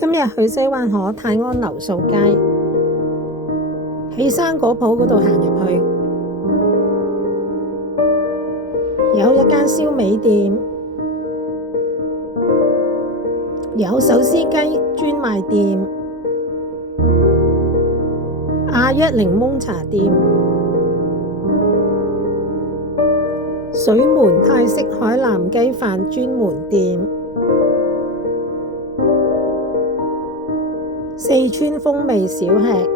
今日去西灣河泰安樓掃街，喺生果鋪嗰度行入去，有一間燒味店，有手撕雞專賣店，阿一檸檬茶店，水門泰式海南雞飯專門店，四川風味小吃，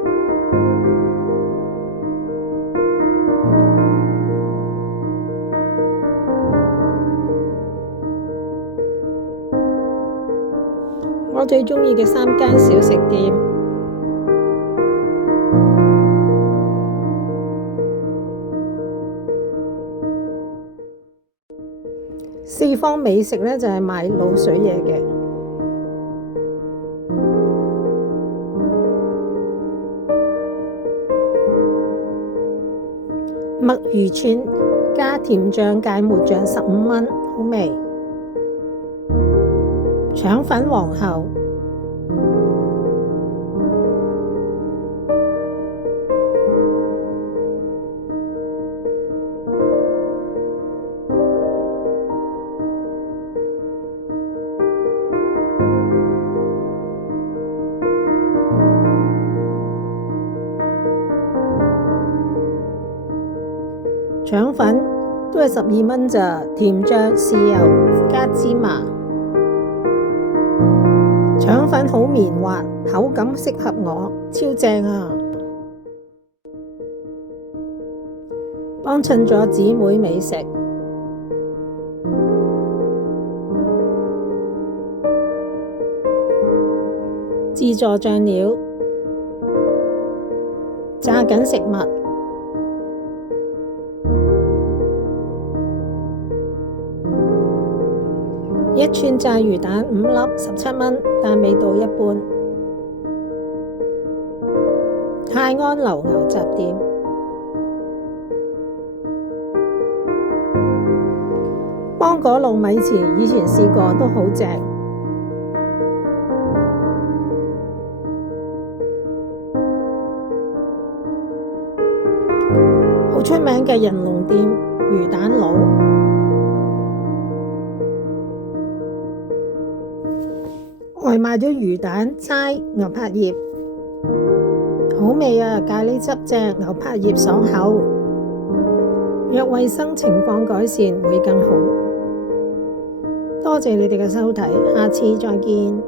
我最鍾意嘅3間小食店。四方美食呢，就係賣滷水嘢嘅，墨魚串加甜醬芥末醬15蚊，好味。腸粉皇后，腸粉都係12蚊咋，甜醬豉油加芝麻。腸粉好綿滑，口感適合我，超正啊！幫襯咗姊妹美食，自助醬料，炸緊食物，一串炸魚蛋5粒17蚊，但味道一般。泰安樓牛雜店，芒果糯米糍以前試過都好正。好出名嘅人龍店魚蛋佬，外賣咗魚蛋、齋、牛柏葉，好味啊！咖喱汁正，牛柏葉爽口。若衛生情況改善，會更好。多謝你哋嘅收睇，下次再見。